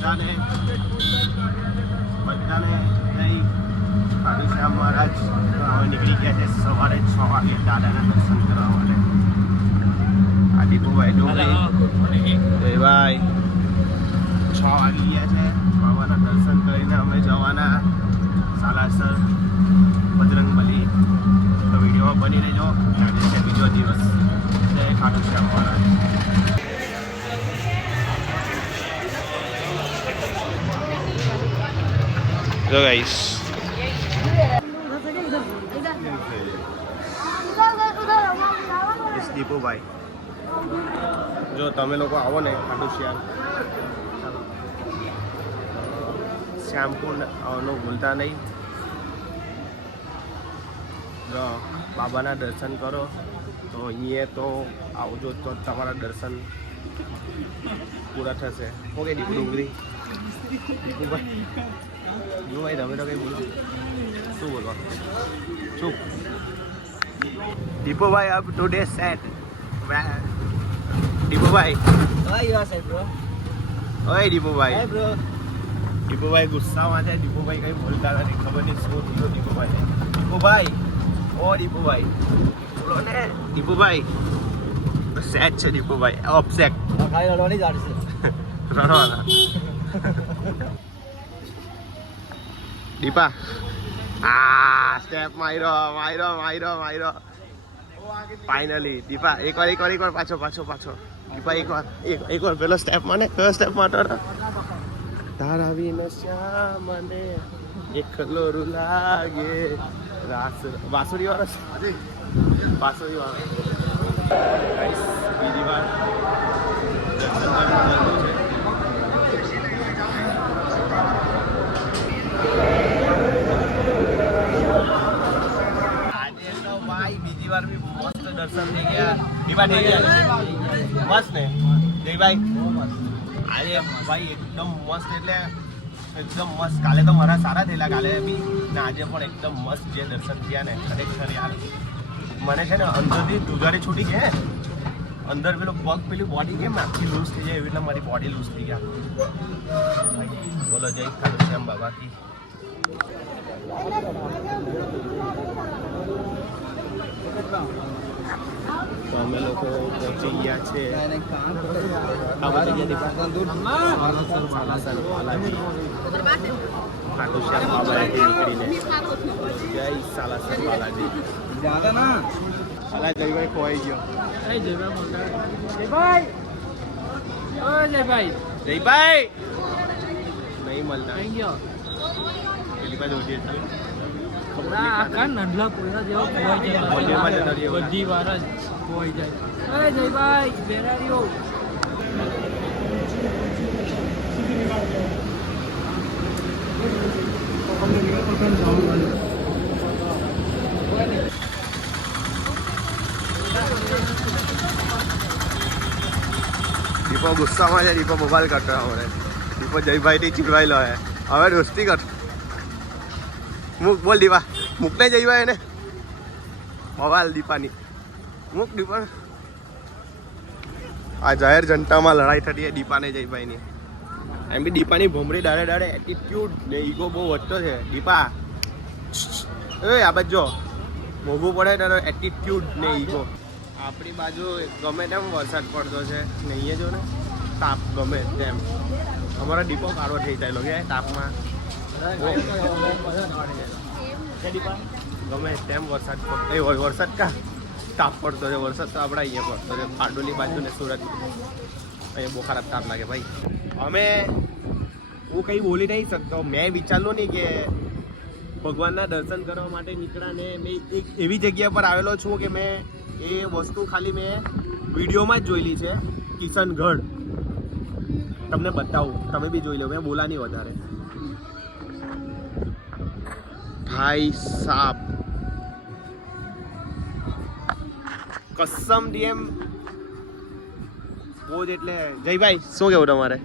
બધાને જય ખાટુશ્યામ મહારાજ. હવે નીકળી ગયા છે સવારે 6 વાગે દાદાના દર્શન કરવા માટે. આ દીપુભાઈ ડોંગરી ભાઈ 6 વાગી ગયા છે. બાબાના દર્શન કરીને અમે જવાના સાલાસર બજરંગબલી. તો વિડીયોમાં બની રહેજો. આજે છે બીજો દિવસ. જય ખાટુશ્યામ મહારાજ. જો ગાઈસ દીપુભાઈ, જો તમે લોકો આવો ને ખાટુશ્યામ શ્યામકુંડ આવવાનું ભૂલતા નહીં. જો બાબાના દર્શન કરો તો અહીંયા તો આવજો તો તમારા દર્શન પૂરા થશે. ઓકે દીપુ ડુંગરી દીપુભાઈ ભાઈ તમે તો કંઈ બોલું શું બોલો શું Dipubhai up today set Dipubhai ઓય દીપુભાઈ દીપુભાઈ ગુસ્સામાં છે. દીપુભાઈ કંઈ બોલતા નથી. ખબર નહીં શું થયું દીપુભાઈ. દીપુભાઈ ઓ દીપુભાઈ બોલો ને દીપુભાઈ. સેટ છે દીપુભાઈ ઓબ્સેક્ટ રડવાની રડવાના દીપા સ્ટેપ માર્યો ફાઇનલી. દીપા એકવાર પાછો દીપા એકવાર પેલો સ્ટેપ માને. કયો સ્ટેપ મારતો તારા વિના શ્યામને એકલો લાગે. બાંસુરી વાળો બીજી વાર બીજી વાર બી મસ્ત દર્શન થઈ ગયા. મસ્ત ને જયભાઈ આજે ભાઈ એકદમ મસ્ત એટલે એકદમ મસ્ત. કાલે તો મારા સારા થયેલા કાલે બી ને આજે પણ એકદમ મસ્ત જે દર્શન થયા ને ખરેખર યાર મને છે ને અંદરથી દુધારી છૂટી ગયા. અંદર પેલો પગ પેલી બોડી કેમ આખી લૂઝ થઈ જાય એવી રીતે મારી બોડી લૂઝ થઈ ગયા. બોલો જય ખાટુશ્યામ બાબા કી. તો અમે લોકો પહોંચી ગયા છે ખાટુશ્યામ બાબાથી નીકળીને. જય સાલાસર બાલાજી. અલા જયભાઈ ખોવાઈ ગયો. જયભાઈ નહીં મળતા. પેલી બાજુ બધી વાર જ ખોવાઈ જાય. જયભાઈ બેરારીઓ દીપો ગુસ્સામાં છે. દીપો મોબાઈલ કરતો હવે. દીપો જયભાઈથી ચીડવાઈ લો હવે દોસ્તી કર. મૂક બોલ દીપા મૂક ને જયભાઈ એને મોબાઈલ દીપાની મૂક. દીપા આ જાહેર જનતામાં લડાઈ થતી છે દીપાને જયભાઈની. એમ બી દીપાની ભમરી દાડે એટીટ્યુડ ને ઈગો બહુ વધતો છે. દીપા એ આ બાજુ જો મોઘું પડે તારો એટીટ્યુડ ને ઈગો. આપણી બાજુ ગમે તેમ વરસાદ પડતો છે ને અહીંયા જો ને તાપ ગમે તેમ. અમારો દીપો કાળો થઈ જાય કે તાપમાં ગમે તેમ વરસાદ પડતો હોય. વરસાદ કા તાપ પડતો છે. વરસાદ તો આપણા અહીંયા પડતો છે બારડોલી બાજુ ને સુરત. અહીંયા બહુ ખરાબ તાપ લાગે ભાઈ. અમે હું કંઈ બોલી નહીં શકતો. મેં વિચારલું નહીં કે ભગવાનના દર્શન કરવા માટે નીકળ્યા ને મેં એક એવી જગ્યા પર આવેલો છું કે મેં એ વસ્તુ ખાલી મેં વિડીયોમાં જ જોયેલી છે. કિશનગઢ તમને બતાવું, તમે બી જોઈ લો. મેં બોલા નહીં વધારે. ભાઈ સાબ કસમથી એમ બહુ જ એટલે. જયભાઈ શું કેવું તમારે?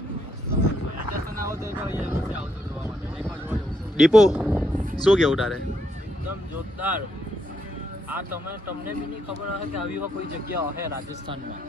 દીપુ શું કેવું તારે? એકદમ જોરદાર. આ તમને બી નહીં ખબર હશે કે આવી કોઈ જગ્યા હશે રાજસ્થાનમાં.